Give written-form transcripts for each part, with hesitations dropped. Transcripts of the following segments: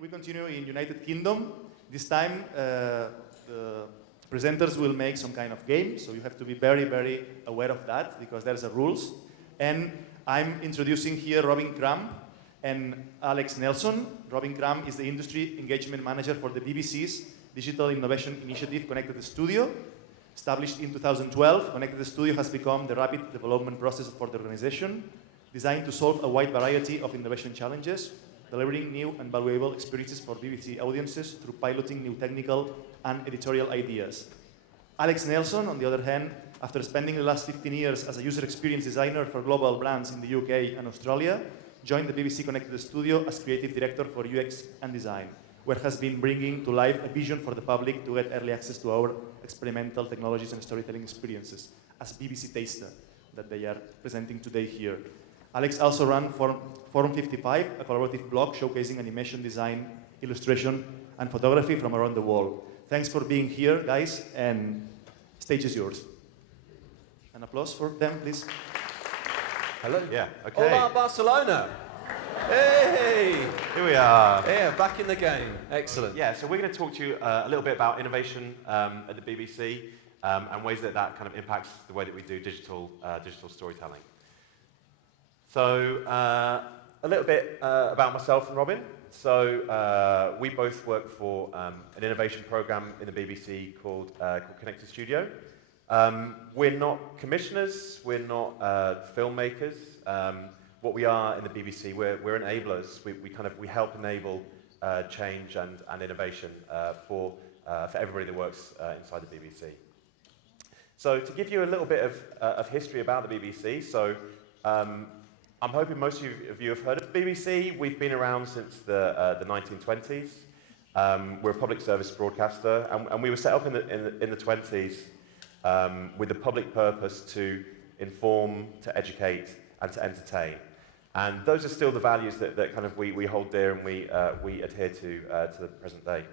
we continue in United Kingdom. This time, the presenters will make some kind of game, so you have to be very, very aware of that because there's a rules. And I'm introducing here Robin Cramp and Alex Nelson. Robin Cramp is the Industry Engagement Manager for the BBC's Digital Innovation Initiative Connected Studio. Established in 2012, Connected Studio has become the rapid development process for the organization, designed to solve a wide variety of innovation challenges, delivering new and valuable experiences for BBC audiences through piloting new technical and editorial ideas. Alex Nelson, on the other hand, after spending the last 15 years as a user experience designer for global brands in the UK and Australia, joined the BBC Connected Studio as creative director for UX and design, where has been bringing to life a vision for the public to get early access to our experimental technologies and storytelling experiences as BBC Taster that they are presenting today here. Alex also ran Forum 55, a collaborative blog showcasing animation design, illustration, and photography from around the world. Thanks for being here, guys, and stage is yours. An applause for them, please. Hello. Yeah, okay. Hola, Barcelona. Hey! Here we are. Yeah, back in the game. Excellent. Yeah, so we're going to talk to you a little bit about innovation at the BBC and ways that that kind of impacts the way that we do digital storytelling. So a little bit about myself and Robin. So we both work for an innovation program in the BBC called Connected Studio. We're not commissioners, we're not filmmakers. What we are in the BBC, we're enablers. We help enable change and innovation for everybody that works inside the BBC. So to give you a little bit of history about the BBC, so I'm hoping most of you have heard of the BBC. We've been around since the 1920s. We're a public service broadcaster, and we were set up in the 20s with the public purpose to inform, to educate, and to entertain. And those are still the values that kind of we hold dear and we adhere to the present day.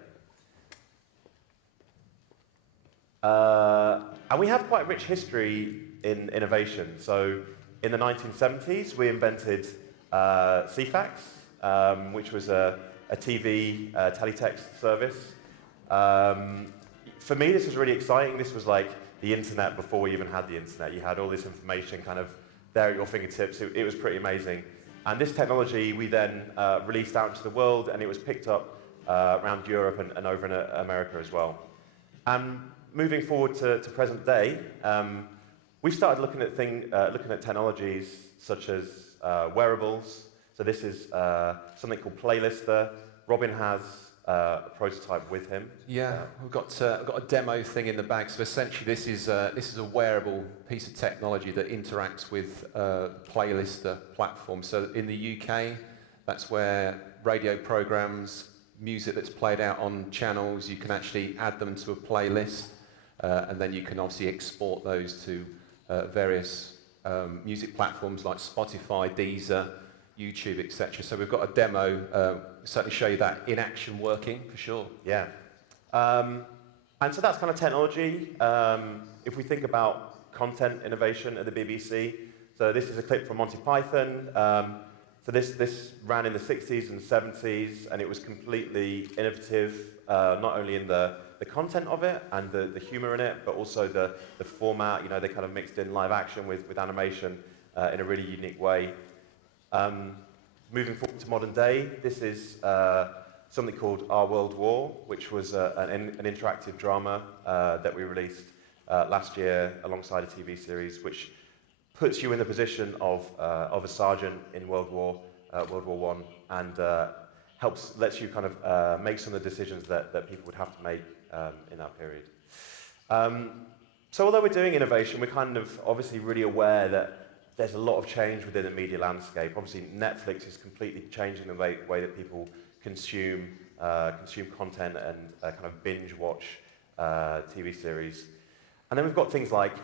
And we have quite a rich history in innovation. So in the 1970s, we invented CFAX, which was a TV teletext service. For me, this was really exciting. This was like the internet before we even had the internet. You had all this information kind of there at your fingertips. It was pretty amazing. And this technology we then released out into the world, and it was picked up around Europe and over in America as well. And moving forward to present day, we've started looking at technologies such as wearables. So this is something called Playlister. Robin has a prototype with him. Yeah, we've got a demo thing in the bag. So essentially, this is a wearable piece of technology that interacts with Playlister platform. So in the UK, that's where radio programs, music that's played out on channels, you can actually add them to a playlist, and then you can obviously export those to various music platforms like Spotify, Deezer, YouTube, etc. So we've got a demo, certainly show you that in action working, for sure. Yeah. And so that's kind of technology. If we think about content innovation at the BBC, so this is a clip from Monty Python. So this ran in the 60s and 70s, and it was completely innovative, not only in the content of it and the humor in it, but also the format. You know, they kind of mixed in live action with animation in a really unique way. Moving forward to modern day, this is something called Our World War, which was an interactive drama that we released last year alongside a TV series, which puts you in the position of a sergeant in World War I, and lets you kind of make some of the decisions that people would have to make in that period. So although we're doing innovation, we're kind of obviously really aware that there's a lot of change within the media landscape. Obviously, Netflix is completely changing the way that people consume content and kind of binge watch TV series. And then we've got things like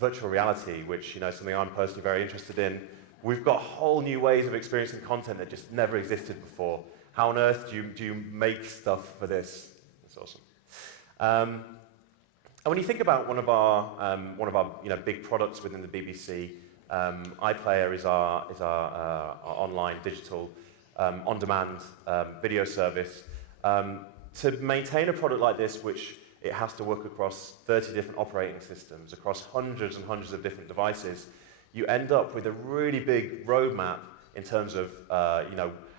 virtual reality, which something I'm personally very interested in. We've got whole new ways of experiencing content that just never existed before. How on earth do you make stuff for this? That's awesome. And when you think about one of our big products within the BBC, iPlayer is our online digital on-demand video service. To maintain a product like this, which it has to work across 30 different operating systems, across hundreds and hundreds of different devices, you end up with a really big roadmap in terms of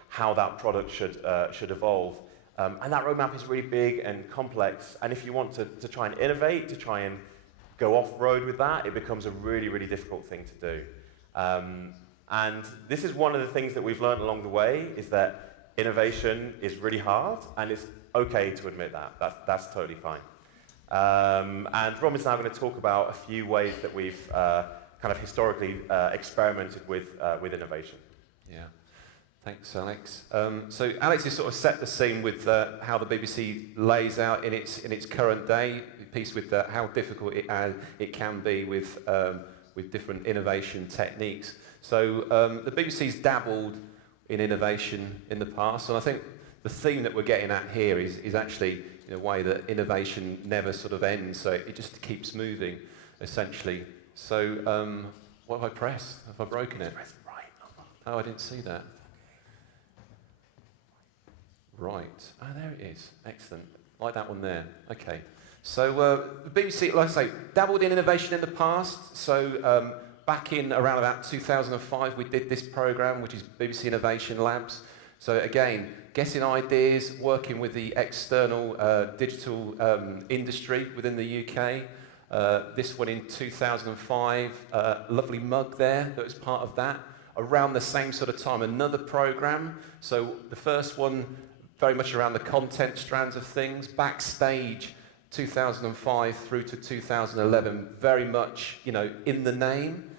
how that product should evolve. And that roadmap is really big and complex. And if you want to try and innovate, to try and go off-road with that, it becomes a really, really difficult thing to do. And this is one of the things that we've learned along the way, is that innovation is really hard, and it's okay to admit that. That's totally fine. And Robin's now going to talk about a few ways that we've kind of historically experimented with innovation. Yeah. Thanks, Alex. So Alex has sort of set the scene with how the BBC lays out in its current day, a piece with how difficult it can be with different innovation techniques. So the BBC's dabbled in innovation in the past, and I think the theme that we're getting at here is actually in a way that innovation never sort of ends, so it just keeps moving, essentially. So what have I pressed? Have I broken it? Oh, I didn't see that. Right. Oh, there it is. Excellent. Like that one there. Okay. So the BBC, like I say, dabbled in innovation in the past. So back in around about 2005, we did this program, which is BBC Innovation Labs. So again, getting ideas, working with the external digital industry within the UK. This one in 2005, lovely mug there that was part of that. Around the same sort of time, another program. So the first one, very much around the content strands of things. Backstage, 2005 through to 2011, very much, in the name.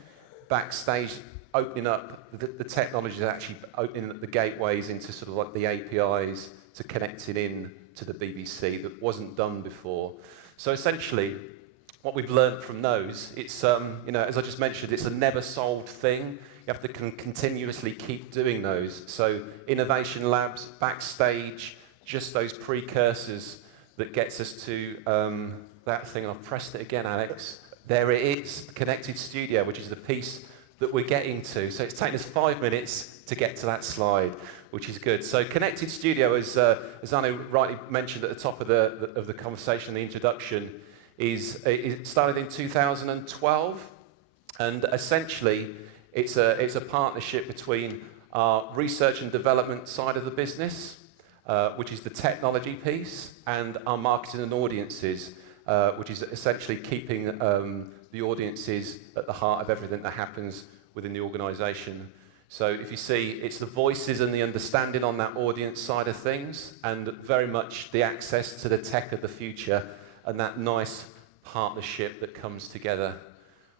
Backstage, opening up, the technology is actually opening up the gateways into sort of like the APIs to connect it in to the BBC that wasn't done before. So essentially, what we've learned from those, it's, as I just mentioned, it's a never solved thing. You have to continuously keep doing those. So innovation labs, backstage, just those precursors that gets us to that thing. I've pressed it again, Alex. There it is, Connected Studio, which is the piece that we're getting to. So it's taken us 5 minutes to get to that slide, which is good. So Connected Studio, as Anu rightly mentioned at the top of the conversation, the introduction, it started in 2012, and essentially it's a partnership between our research and development side of the business, which is the technology piece, and our marketing and audiences, which is essentially keeping the audiences at the heart of everything that happens within the organisation. So if you see, it's the voices and the understanding on that audience side of things, and very much the access to the tech of the future, and that nice partnership that comes together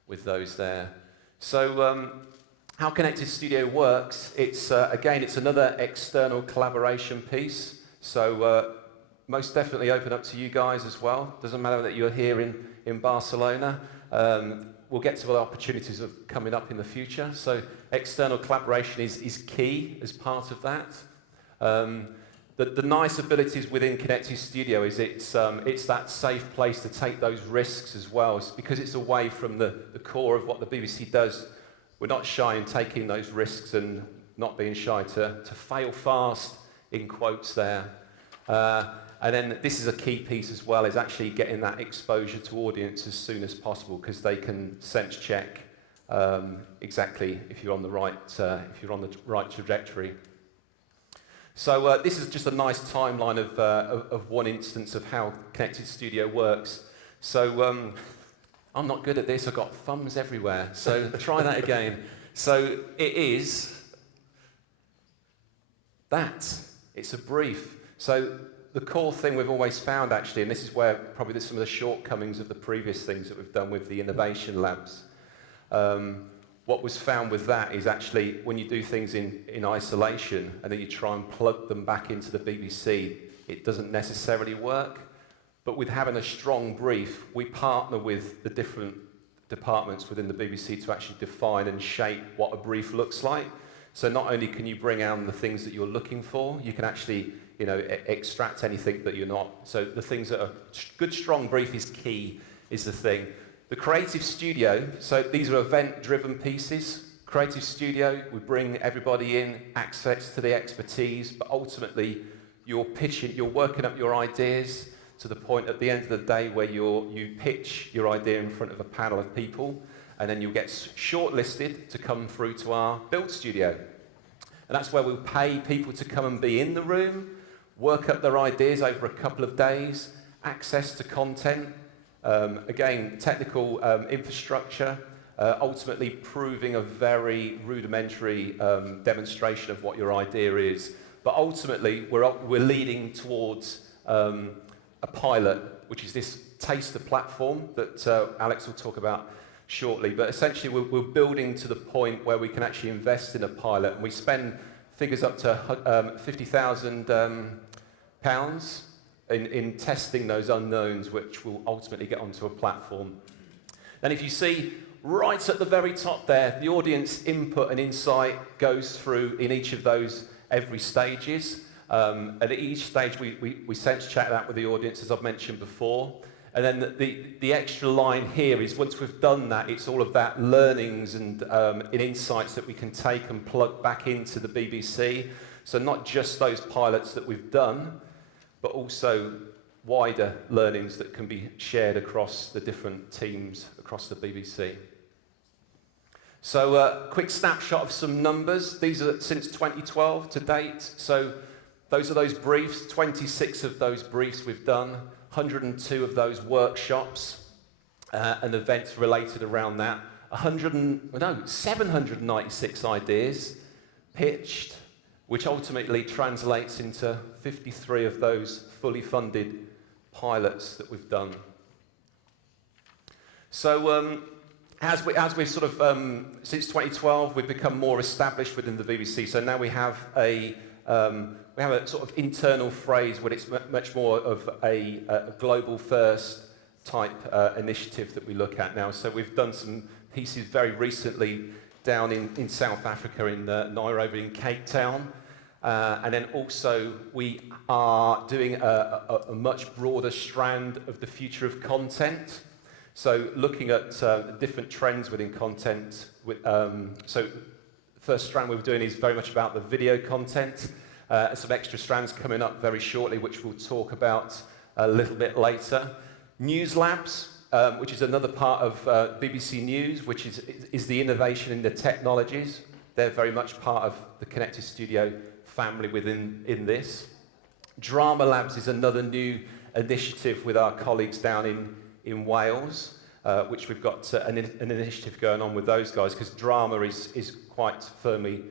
with those there. So how Connected Studio works, it's again, it's another external collaboration piece. So most definitely open up to you guys as well. Doesn't matter that you're here in Barcelona. We'll get to other opportunities of coming up in the future. So external collaboration is key as part of that. The nice abilities within Connected Studio is it's that safe place to take those risks as well. It's because it's away from the core of what the BBC does. We're not shy in taking those risks and not being shy to fail fast, in quotes there. And then this is a key piece as well, is actually getting that exposure to audience as soon as possible, because they can sense check exactly if you're on the right trajectory. So this is just a nice timeline of one instance of how Connected Studio works. So I'm not good at this, I've got thumbs everywhere, so try that again. So it is that, it's a brief. So the core thing we've always found actually, and this is where probably some of the shortcomings of the previous things that we've done with the innovation labs, what was found with that is actually when you do things in isolation and then you try and plug them back into the BBC, it doesn't necessarily work. But with having a strong brief, we partner with the different departments within the BBC to actually define and shape what a brief looks like. So not only can you bring out the things that you're looking for, you can actually extract anything that you're not. So the things that are good, strong brief is key, is the thing. The creative studio, so these are event-driven pieces, Creative Studio, we bring everybody in, access to the expertise, but ultimately you're pitching, you're working up your ideas to the point at the end of the day where you pitch your idea in front of a panel of people, and then you'll get shortlisted to come through to our build studio. And that's where we'll pay people to come and be in the room, work up their ideas over a couple of days, access to content, again, technical infrastructure, ultimately proving a very rudimentary demonstration of what your idea is. But ultimately, we're leading towards a pilot, which is this taster platform that Alex will talk about shortly. But essentially, we're building to the point where we can actually invest in a pilot, and we spend figures up to £50,000 in testing those unknowns, which will ultimately get onto a platform. And if you see right at the very top there, the audience input and insight goes through in each of those every stages. And at each stage, we sense check that with the audience, as I've mentioned before. And then the extra line here is once we've done that, it's all of that learnings and insights that we can take and plug back into the BBC. So not just those pilots that we've done, but also wider learnings that can be shared across the different teams across the BBC. So quick snapshot of some numbers. These are since 2012 to date. So those are those briefs, 26 of those briefs we've done, 102 of those workshops and events related around that, 796 ideas pitched, which ultimately translates into 53 of those fully funded pilots that we've done. So as we sort of, since 2012, we've become more established within the BBC. So now we have a sort of internal phrase where it's much more of a global first type initiative that we look at now. So we've done some pieces very recently down in South Africa, in Nairobi, in Cape Town. And then also we are doing a much broader strand of the future of content. So looking at different trends within content. So the first strand we're doing is very much about the video content. Some extra strands coming up very shortly, which we'll talk about a little bit later. News Labs, which is another part of BBC News, which is the innovation in the technologies. They're very much part of the Connected Studio family within this. Drama Labs is another new initiative with our colleagues down in Wales, which we've got an initiative going on with those guys, because drama is quite firmly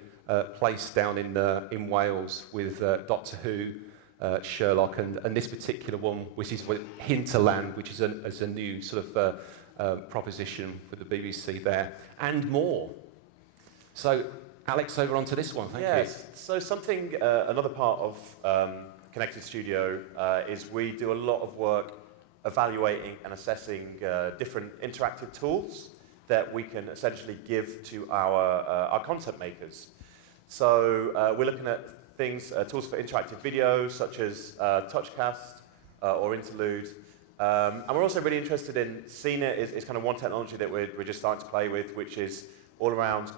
placed down in Wales with Doctor Who, Sherlock, and this particular one, which is Hinterland, which is a new sort of proposition for the BBC there, and more. So, Alex, over onto this one. Thank you. Yes. So something, another part of Connected Studio is we do a lot of work evaluating and assessing different interactive tools that we can essentially give to our content makers. So we're looking at things, tools for interactive videos, such as Touchcast or Interlude. And we're also really interested in CNET is kind of one technology that we're just starting to play with, which is all around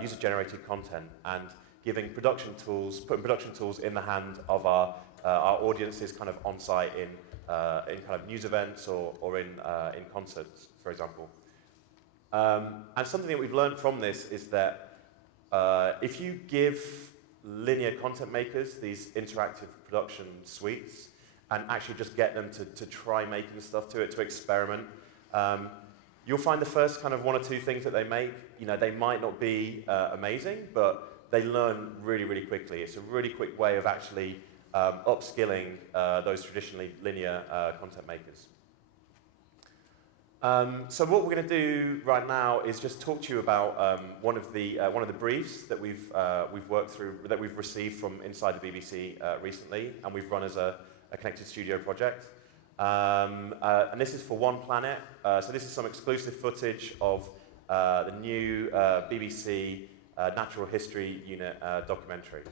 user-generated content and putting production tools in the hand of our audiences, kind of on site in kind of news events or in concerts, for example. And something that we've learned from this is that if you give linear content makers these interactive production suites and actually just get them to try making stuff to it, to experiment, you'll find the first kind of one or two things that they make, they might not be amazing, but they learn really, really quickly. It's a really quick way of actually upskilling those traditionally linear content makers. So what we're going to do right now is just talk to you about one of the briefs that we've worked through, that we've received from inside the BBC recently, and we've run as a Connected Studio project. And this is for One Planet. So this is some exclusive footage of the new BBC Natural History Unit documentary.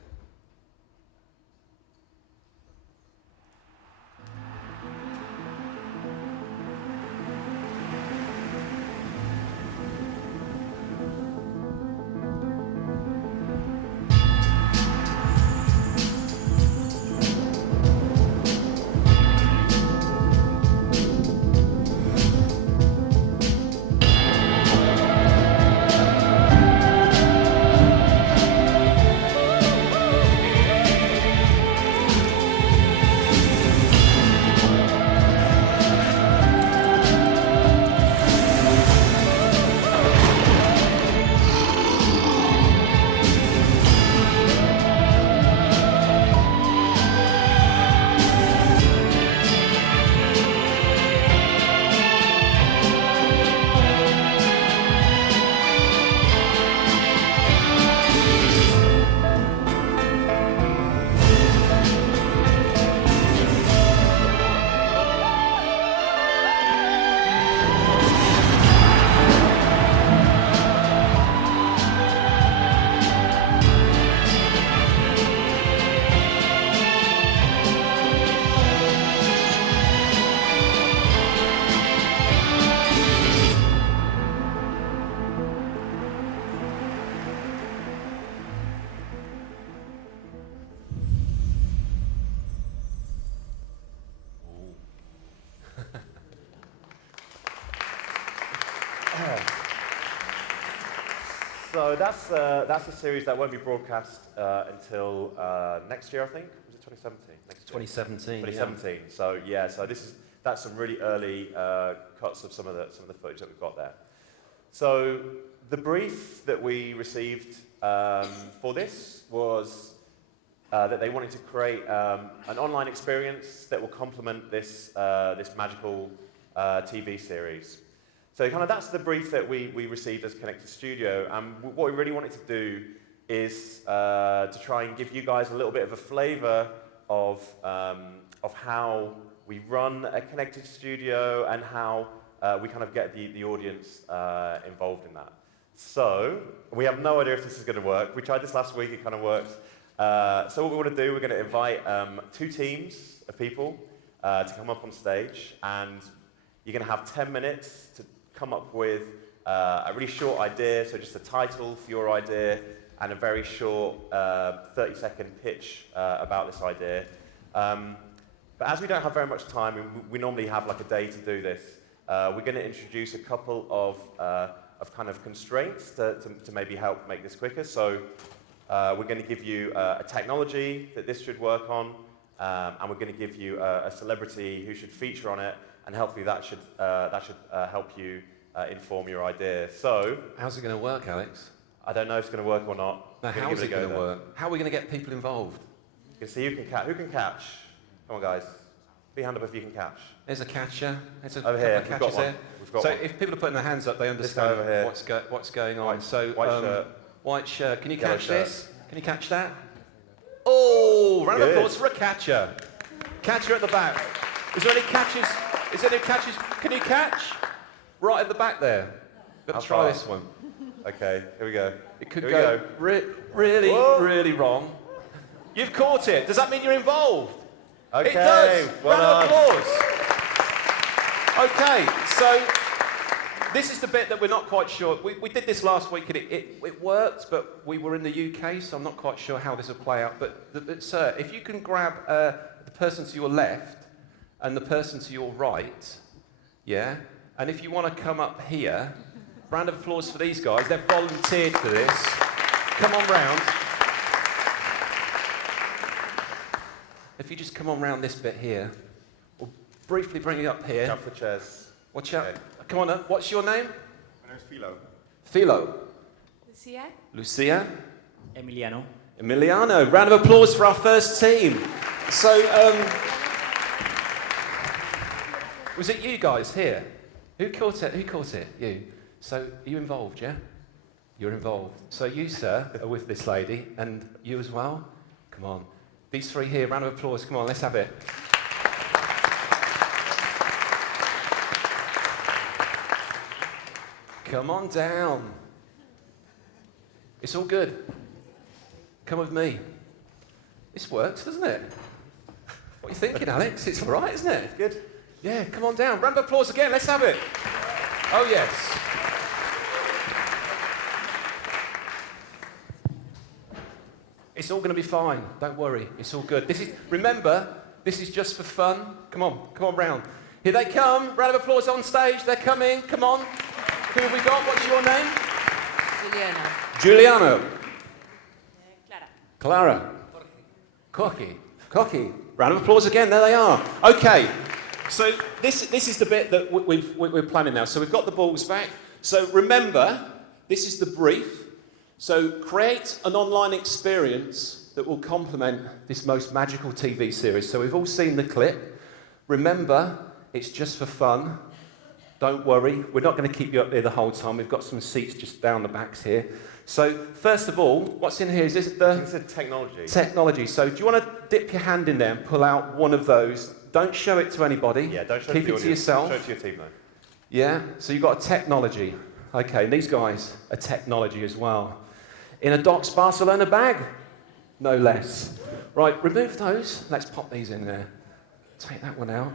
So that's a series that won't be broadcast until next year, I think. Was it 2017? Next year. 2017. 2017. Yeah. So that's some really early cuts of some of the footage that we've got there. So the brief that we received for this was that they wanted to create an online experience that will complement this magical TV series. So kind of that's the brief that we received as Connected Studio, and what we really wanted to do is to try and give you guys a little bit of a flavour of how we run a Connected Studio and how we kind of get the audience involved in that. So we have no idea if this is going to work. We tried this last week; it kind of worked. So what we want to do, we're going to invite 2 teams of people to come up on stage, and you're going to have 10 minutes to come up with a really short idea, so just a title for your idea, and a very short 30-second pitch about this idea. But as we don't have very much time, we normally have like a day to do this, we're going to introduce a couple of kind of constraints to maybe help make this quicker. So we're going to give you a technology that this should work on, and we're going to give you a celebrity who should feature on it, and hopefully that should help you inform your idea. So, how's it going to work, Alex? I don't know if it's going to work or not. Now, how is it going to work? How are we going to get people involved? You can see who can catch. Come on, guys. Be hand up if you can catch. There's a catcher. There's a over here. We've got one. So if people are putting their hands up, they understand what's going on. White shirt. Can you catch this? Can you catch that? Oh, round of applause for a catcher. Catcher at the back. Is there any catches? Is there any catches? Can you catch? Right at the back there. Got to try this one. Okay, here we go. It could go really wrong. You've caught it. Does that mean you're involved? Okay. It does. Well round of applause. Okay, so this is the bit that we're not quite sure. We did this last week and it worked, but we were in the UK, so I'm not quite sure how this will play out. But sir, if you can grab the person to your left and the person to your right, yeah? And if you want to come up here, round of applause for these guys. They've volunteered for this. Come on round. If you just come on round this bit here, we'll briefly bring you up here. Watch out for chairs. Watch out. Okay. Come on up. What's your name? My name's Philo. Philo. Lucia. Lucia. Emiliano. Emiliano. Round of applause for our first team. So, was it you guys here? Who caught it? Who caught it? You. So, are you involved, yeah? You're involved. So you, sir, are with this lady, and you as well? Come on. These 3 here, round of applause. Come on, let's have it. Come on down. It's all good. Come with me. This works, doesn't it? What are you thinking, Alex? It's all right, isn't it? Good. Yeah, come on down. Round of applause again. Let's have it. Oh, yes. It's all going to be fine. Don't worry. It's all good. Remember, this is just for fun. Come on round. Here they come. Round of applause on stage. They're coming. Come on. Who have we got? What's your name? Juliana. Giuliano. Clara. Clara. Cocky. Round of applause again. There they are. Okay. So this is the bit that we're planning now. So we've got the balls back. So remember, this is the brief. So create an online experience that will complement this most magical TV series. So we've all seen the clip. Remember, it's just for fun. Don't worry, we're not going to keep you up there the whole time. We've got some seats just down the backs here. So first of all, what's in here? Is this It's a technology. Technology. So do you want to dip your hand in there and pull out one of those? Don't show it to anybody. Yeah, don't show Keep it to yourself. Show it to your team, though. Yeah, so you've got a technology. Okay, and these guys are technology as well. In a Doc's Barcelona bag, no less. Right, remove those. Let's pop these in there. Take that one out.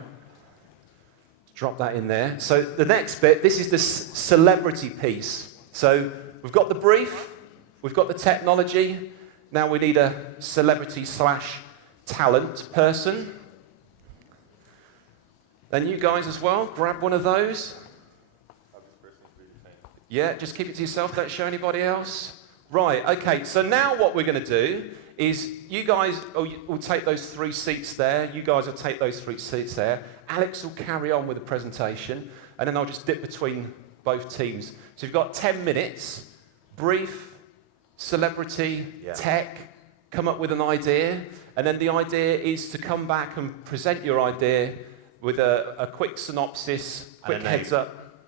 Drop that in there. So the next bit, this is the celebrity piece. So we've got the brief, we've got the technology. Now we need a celebrity/talent person. Then you guys as well, grab one of those. Yeah, just keep it to yourself, don't show anybody else. Right, okay, so now what we're going to do is you guys will take those 3 seats there, you guys will take those 3 seats there, Alex will carry on with the presentation, and then I'll just dip between both teams. So you've got 10 minutes, brief, celebrity, tech, come up with an idea, and then the idea is to come back and present your idea with a quick synopsis, quick heads up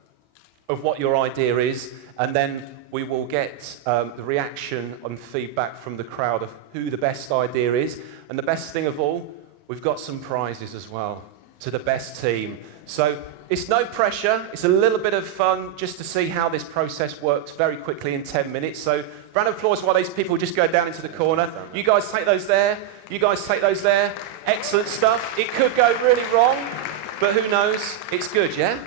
of what your idea is, and then we will get the reaction and feedback from the crowd of who the best idea is. And the best thing of all, we've got some prizes as well to the best team. So it's no pressure, it's a little bit of fun just to see how this process works very quickly in 10 minutes. So round of applause while these people just go down into the corner. You guys take those there, you guys take those there. Excellent stuff. It could go really wrong, but who knows? It's good, yeah?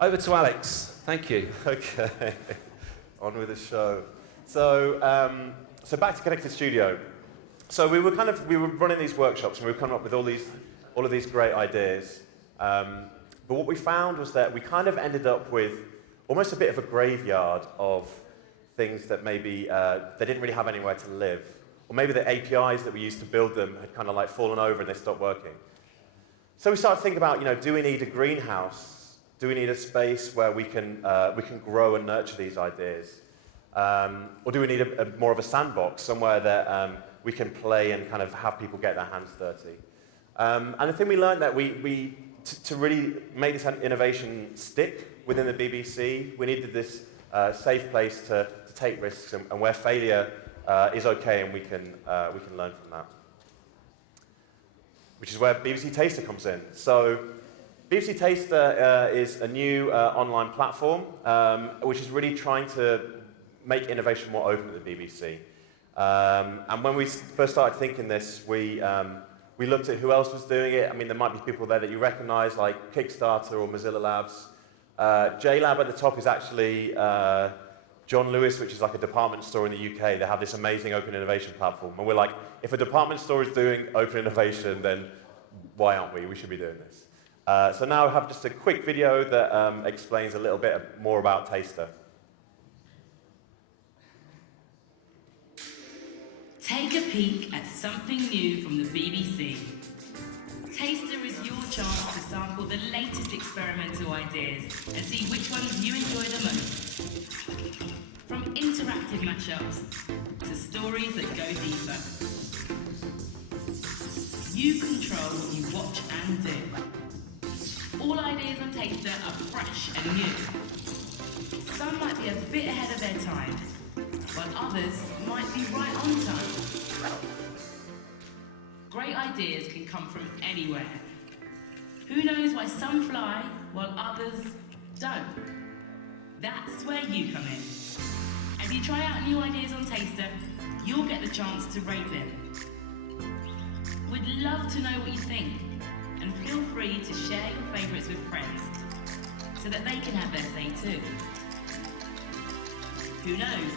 Over to Alex. Thank you. Okay, on with the show. So, so back to Connected Studio. So we were running these workshops and we were coming up with all of these great ideas. But what we found was that we kind of ended up with almost a bit of a graveyard of things that maybe they didn't really have anywhere to live, or maybe the APIs that we used to build them had kind of like fallen over and they stopped working. So we started thinking about, do we need a greenhouse? Do we need a space where we can grow and nurture these ideas? Or do we need more of a sandbox, somewhere that we can play and kind of have people get their hands dirty? And the thing we learned that to really make this innovation stick within the BBC, we needed this safe place to take risks and where failure is okay and we can learn from that. Which is where BBC Taster comes in. So BBC Taster is a new online platform which is really trying to make innovation more open at the BBC. And when we first started thinking this, we looked at who else was doing it. I mean, there might be people there that you recognize, like Kickstarter or Mozilla Labs. JLab at the top is actually John Lewis, which is like a department store in the UK. They have this amazing open innovation platform. And we're like, if a department store is doing open innovation, then why aren't we? We should be doing this. So now I have just a quick video that explains a little bit more about Taster. Take a peek at something new from the BBC. Taster is your chance to sample the latest experimental ideas and see which ones you enjoy the most. From interactive mashups to stories that go deeper. You control what you watch and do. All ideas on Taster are fresh and new. Some might be a bit ahead of their time, while others might be right on time. Great ideas can come from anywhere. Who knows why some fly while others don't? That's where you come in. As you try out new ideas on Taster, you'll get the chance to rate them. We'd love to know what you think, and feel free to share your favourites with friends, so that they can have their say too. Who knows?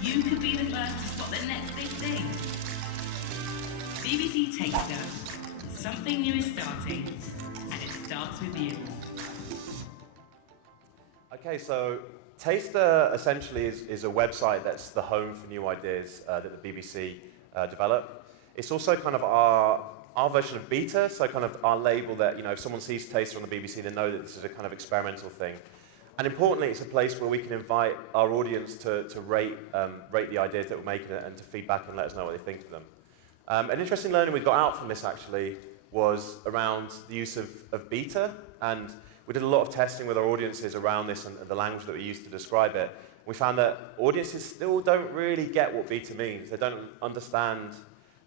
You could be the first to spot the next big thing. BBC Taster. Something new is starting, and it starts with you. Okay, so Taster essentially is a website that's the home for new ideas that the BBC develop. It's also kind of our version of beta, so kind of our label that, if someone sees Taster on the BBC, they know that this is a kind of experimental thing. And importantly, it's a place where we can invite our audience to rate the ideas that we're making and to feedback and let us know what they think of them. An interesting learning we got out from this actually was around the use of beta, and we did a lot of testing with our audiences around this and the language that we used to describe it. We found that audiences still don't really get what beta means. They don't understand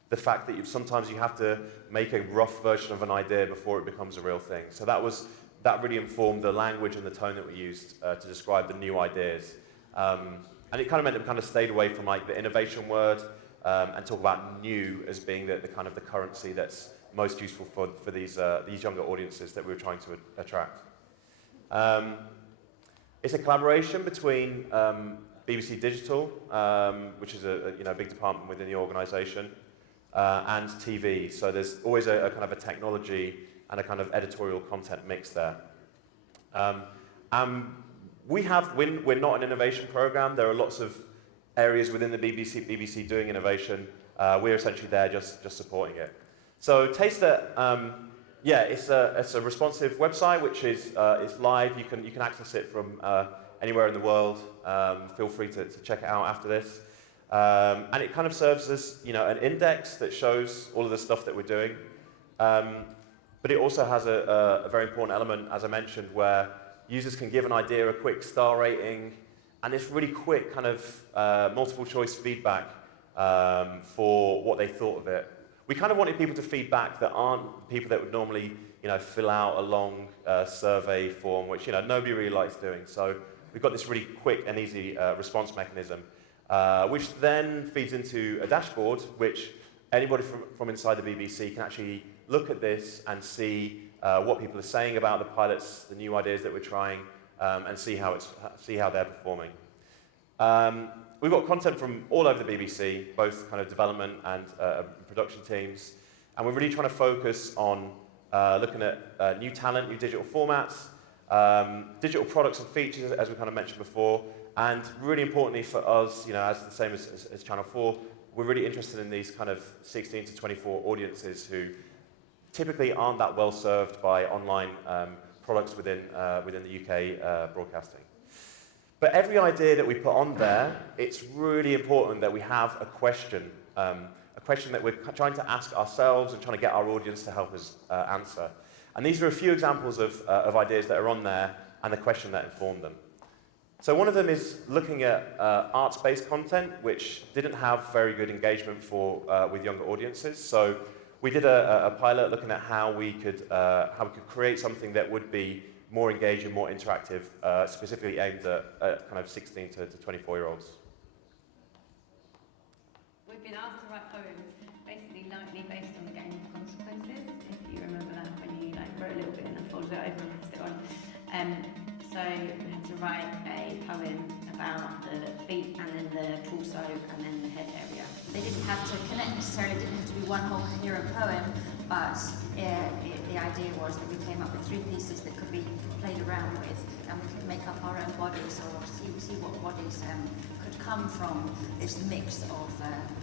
the fact that sometimes you have to make a rough version of an idea before it becomes a real thing. So that really informed the language and the tone that we used to describe the new ideas. And it kind of meant that we kind of stayed away from like the innovation word and talk about new as being the kind of the currency that's most useful for these younger audiences that we were trying to attract. It's a collaboration between BBC Digital, which is a big department within the organisation, and TV. So there's always a kind of a technology and a kind of editorial content mix there. We're not an innovation program. There are lots of areas within the BBC doing innovation. We're essentially there just supporting it. So Taster, yeah, it's a responsive website which is live. You can access it from anywhere in the world. Feel free to check it out after this. And it kind of serves as, you know, an index that shows all of the stuff that we're doing. But it also has a very important element, as I mentioned, where users can give an idea a quick star rating, and it's really quick kind of multiple choice feedback for what they thought of it. We kind of wanted people to feedback that aren't people that would normally, you know, fill out a long survey form, which, you know, nobody really likes doing. So we've got this really quick and easy response mechanism, which then feeds into a dashboard, which anybody from inside the BBC can actually look at this and see what people are saying about the pilots, the new ideas that we're trying, and see how they're performing. We've got content from all over the BBC, both kind of development and production teams, and we're really trying to focus on looking at new talent, new digital formats, digital products and features, as we kind of mentioned before, and really importantly for us, you know, as the same as Channel 4, we're really interested in these kind of 16 to 24 audiences who typically aren't that well served by online products within the UK broadcasting. But every idea that we put on there, it's really important that we have a question that we're trying to ask ourselves and trying to get our audience to help us answer. And these are a few examples of ideas that are on there and the question that informed them. So one of them is looking at arts-based content, which didn't have very good engagement with younger audiences. So we did a pilot looking at how we could create something that would be more engaging, more interactive, specifically aimed at kind of 16 to 24-year-olds. We've been asked to write poems, basically lightly based on the game of consequences, if you remember that when you wrote a little bit and then folded it over and passed it on. So we had to write a poem about the feet and then the torso and then the head area. They didn't have to connect necessarily, didn't have to be one whole coherent poem, but the idea was that we came up with 3 pieces that could be played around with, and we could make up our own bodies or see what bodies could come from this mix of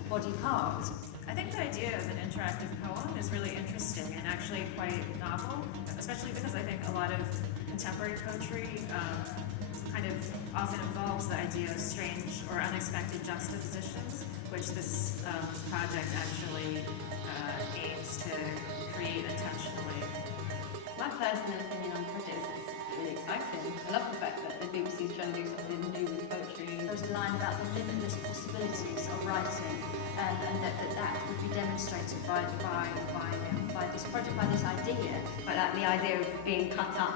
body parts. I think the idea of an interactive poem is really interesting and actually quite novel, especially because I think a lot of contemporary poetry kind of often involves the idea of strange or unexpected juxtapositions, which this project actually aims to create intentionally. My personal opinion on the project is really exciting. I love the fact that the BBC is trying to do something new with poetry. There was a line about the limitless possibilities of writing, and that would be demonstrated by this project, by this idea. But like the idea of being cut up,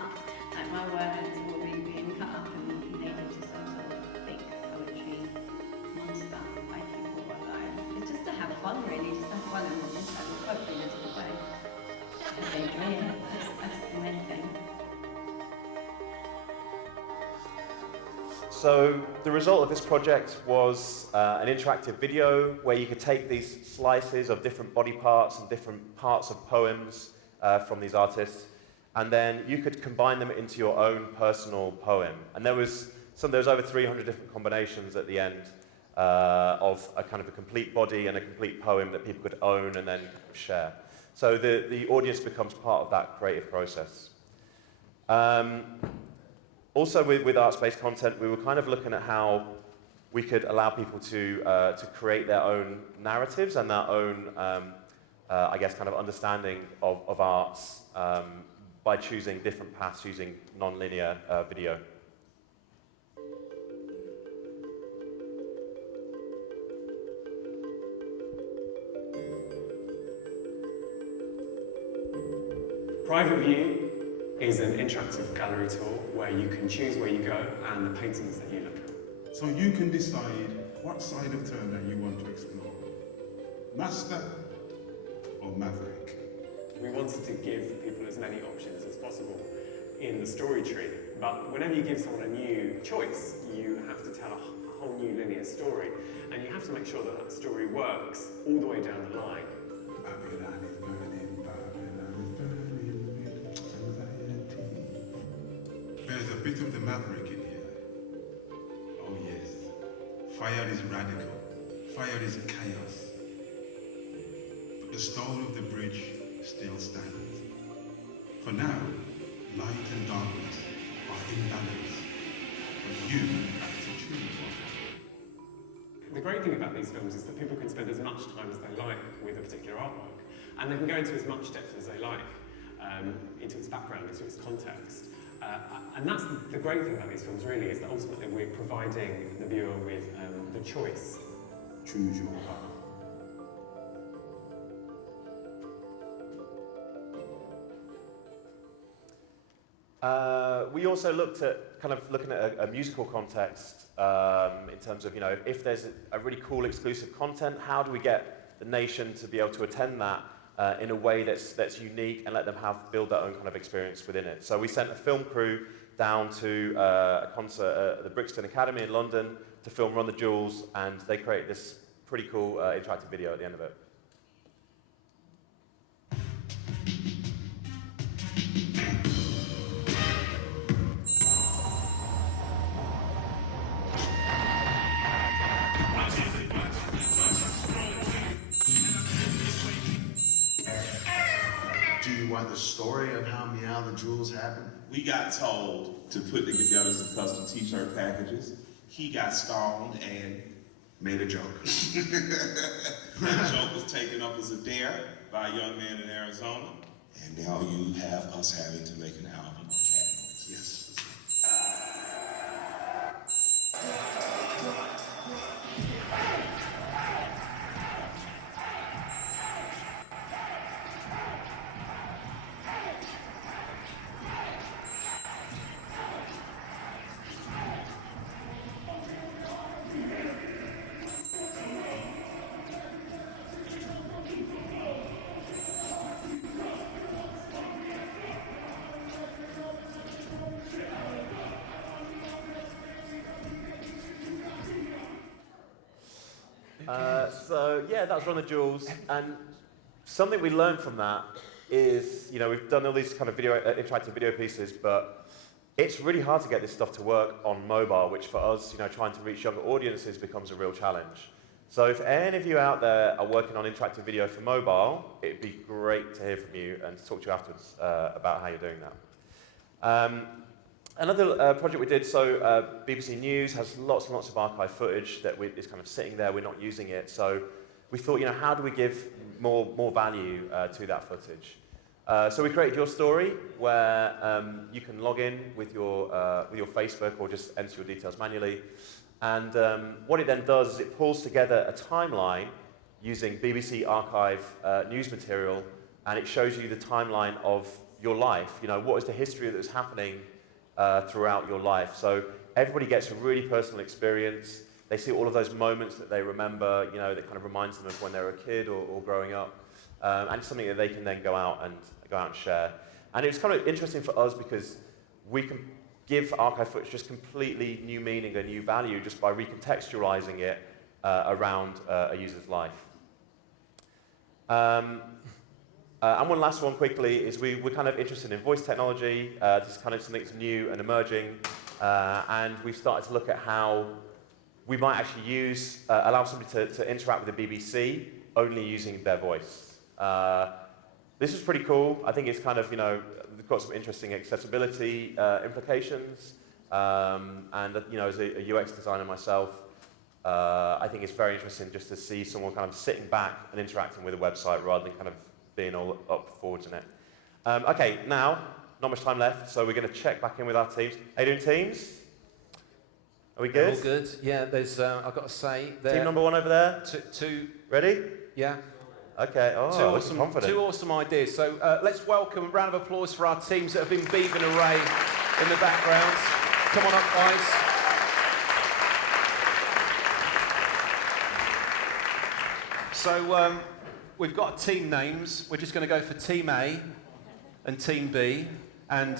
like my words will be being cut up and made into some sort of fake poetry monster by people online. It's just to have fun, really, just to have fun and interact with poetry in a different way. And they enjoy it. That's the main thing. So the result of this project was an interactive video where you could take these slices of different body parts and different parts of poems from these artists, and then you could combine them into your own personal poem. And there was over 300 different combinations at the end of a kind of a complete body and a complete poem that people could own and then share. So the audience becomes part of that creative process. Also with arts-based content, we were kind of looking at how we could allow people to create their own narratives and their own, I guess, kind of understanding of arts by choosing different paths using non-linear video. Private View is an interactive gallery tour where you can choose where you go and the paintings that you look at. So you can decide what side of Turner you want to explore. Master or Maverick? We wanted to give people as many options as possible in the story tree, but whenever you give someone a new choice, you have to tell a whole new linear story, and you have to make sure that that story works all the way down the line. Babylon is burning with anxiety. There's a bit of the Maverick in here. Oh yes, Fire is radical. Fire is chaos. But the stone of the bridge still stands. For now, light and darkness are in balance. But you have to choose. The great thing about these films is that people can spend as much time as they like with a particular artwork, and they can go into as much depth as they like, into its background, into its context. And that's the great thing about these films, really, is that ultimately we're providing the viewer with the choice. Choose your path. We also looked at kind of looking at a musical context in terms of, if there's a really cool exclusive content, how do we get the nation to be able to attend that in a way that's unique and let them build their own kind of experience within it. So we sent a film crew down to a concert at the Brixton Academy in London to film Run the Jewels, and they created this pretty cool interactive video at the end of it. Do you want the story of how Meow the Jewels happened? We got told to put together some custom t-shirt packages. He got stoned and Made a joke. that joke was taken up as a dare by a young man in Arizona. And now you have us having to make an album of cat noise. Yes. So yeah, that was Run the Jewels, and something we learned from that is, we've done all these kind of interactive video pieces, but it's really hard to get this stuff to work on mobile, which for us, trying to reach younger audiences becomes a real challenge. So if any of you out there are working on interactive video for mobile, it'd be great to hear from you and to talk to you afterwards about how you're doing that. Another project we did, so BBC News has lots and lots of archive footage that is kind of sitting there, we're not using it. So we thought, how do we give more value to that footage? So we created Your Story, where you can log in with your Facebook or just enter your details manually. And what it then does is it pulls together a timeline using BBC archive news material, and it shows you the timeline of your life. What is the history that was happening throughout your life. So everybody gets a really personal experience. They see all of those moments that they remember, that kind of reminds them of when they were a kid or growing up. And it's something that they can then go out and share. And it was kind of interesting for us because we can give archive footage just completely new meaning and new value just by recontextualizing it around a user's life. And one last one quickly is we're kind of interested in voice technology. This is kind of something that's new and emerging. And we've started to look at how we might actually allow somebody to interact with the BBC only using their voice. This is pretty cool. I think it's kind of, got some interesting accessibility implications. And, as a UX designer myself, I think it's very interesting just to see someone kind of sitting back and interacting with a website rather than kind of being all up forwards in it. Okay, now, not much time left, so we're going to check back in with our teams. How you doing, teams? Are we good? All good. Yeah, there's, I've got to say... Team number one over there. Two. Ready? Yeah. Okay, confident. Two awesome ideas. So let's welcome a round of applause for our teams that have been beaving array in the background. Come on up, guys. So we've got team names. We're just going to go for Team A and Team B. And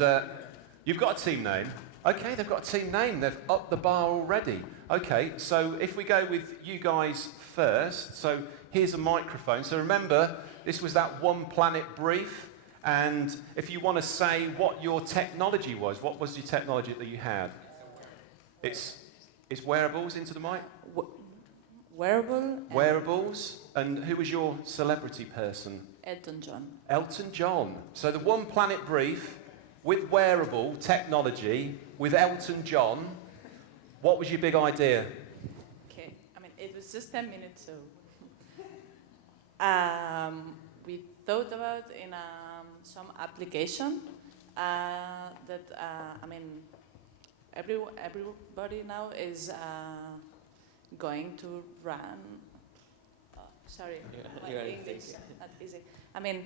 you've got a team name. Okay, they've got a team name. They've upped the bar already. Okay, so if we go with you guys first. So here's a microphone. So remember, this was that One Planet brief. And if you want to say what your technology was, what was your technology that you had? It's wearables into the mic. wearable. Wearables. And who was your celebrity person? Elton John. Elton John. So the One Planet brief with wearable technology with Elton John. What was your big idea? Okay, I mean, it was just 10 minutes, so we thought about in some application that, I mean, everybody now is going to run. Sorry, my English not easy. I mean,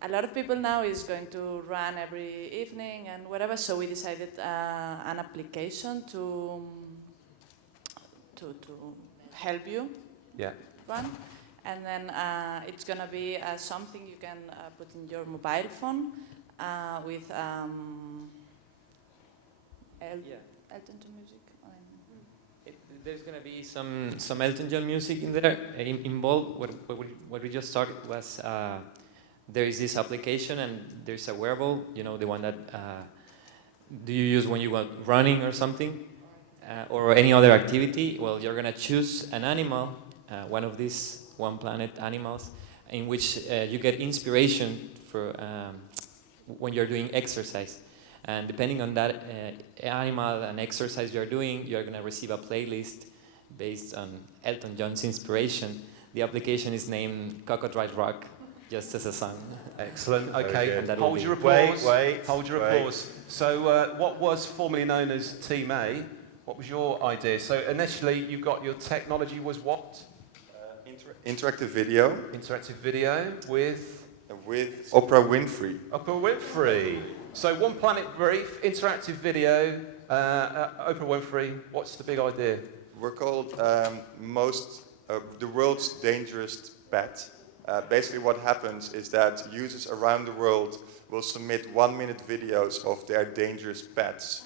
a lot of people now is going to run every evening and whatever. So we decided an application to help you run, and then it's gonna be something you can put in your mobile phone with Elton John music. There's going to be some Elton John music in there involved. What we just talked was there is this application and there's a wearable, you know, the one that do you use when you go running or something or any other activity. Well, you're going to choose an animal, one of these One Planet animals, in which you get inspiration for when you're doing exercise. And depending on that animal and exercise you're doing, you're going to receive a playlist based on Elton John's inspiration. The application is named Cocodrilo Rock, just as a song. Excellent. Okay. And hold your applause. Wait. Hold your applause. So what was formerly known as Team A, what was your idea? So initially you got your technology was what? Interactive video. Interactive video with Oprah Winfrey. Oprah Winfrey. So One Planet brief, interactive video, Oprah Winfrey. What's the big idea? We're called the world's dangerous pet. Basically what happens is that users around the world will submit 1-minute videos of their dangerous pets,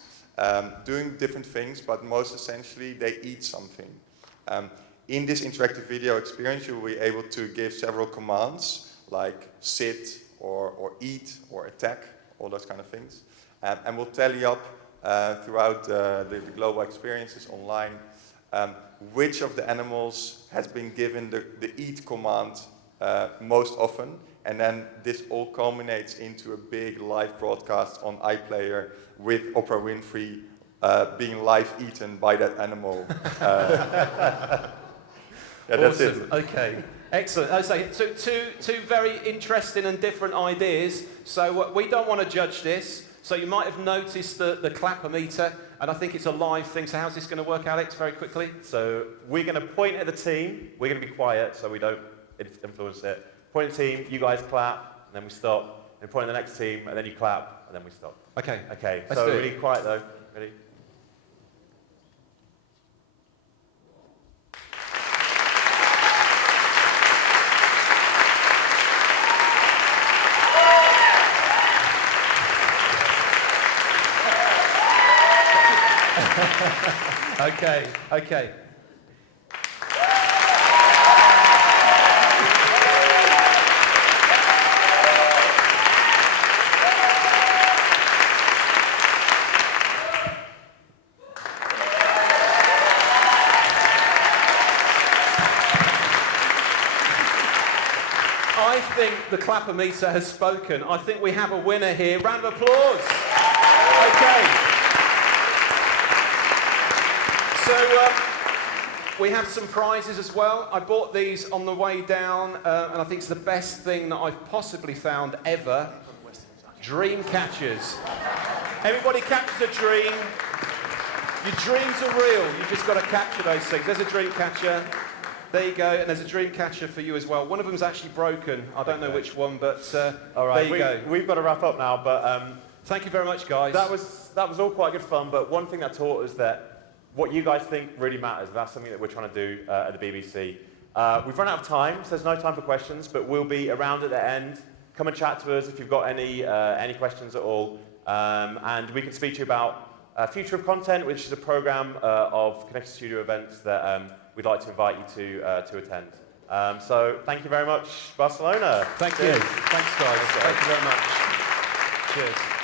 doing different things, but most essentially they eat something. In this interactive video experience, you'll be able to give several commands, like sit, or eat, or attack, all those kind of things. And we'll tally up throughout the global experiences online which of the animals has been given the eat command most often. And then this all culminates into a big live broadcast on iPlayer with Oprah Winfrey being live eaten by that animal. That's it. Okay. Excellent. I say two very interesting and different ideas. So we don't want to judge this. So you might have noticed the clapper meter, and I think it's a live thing. So how's this going to work, Alex? Very quickly. So we're going to point at the team. We're going to be quiet so we don't influence it. Point at the team. You guys clap, and then we stop. Then point at the next team, and then you clap, and then we stop. Okay. Okay. Let's So do it. really quiet though. Ready? Okay. I think the clapper meter has spoken. I think we have a winner here. Round of applause. Okay. So we have some prizes as well. I bought these on the way down, and I think it's the best thing that I've possibly found ever. Dream catchers. Everybody captures a dream. Your dreams are real. You've just got to capture those things. There's a dream catcher. There you go, and there's a dream catcher for you as well. One of them's actually broken. I don't know which one, but all right, there you go. We've got to wrap up now, but thank you very much, guys. That was all quite good fun, but one thing that taught us that what you guys think really matters. That's something that we're trying to do at the BBC. We've run out of time, so there's no time for questions, but we'll be around at the end. Come and chat to us if you've got any questions at all, and we can speak to you about Future of Content, which is a program of Connected Studio events that we'd like to invite you to attend. So thank you very much, Barcelona. Thank you. Thanks, guys. Thank you very much. Cheers.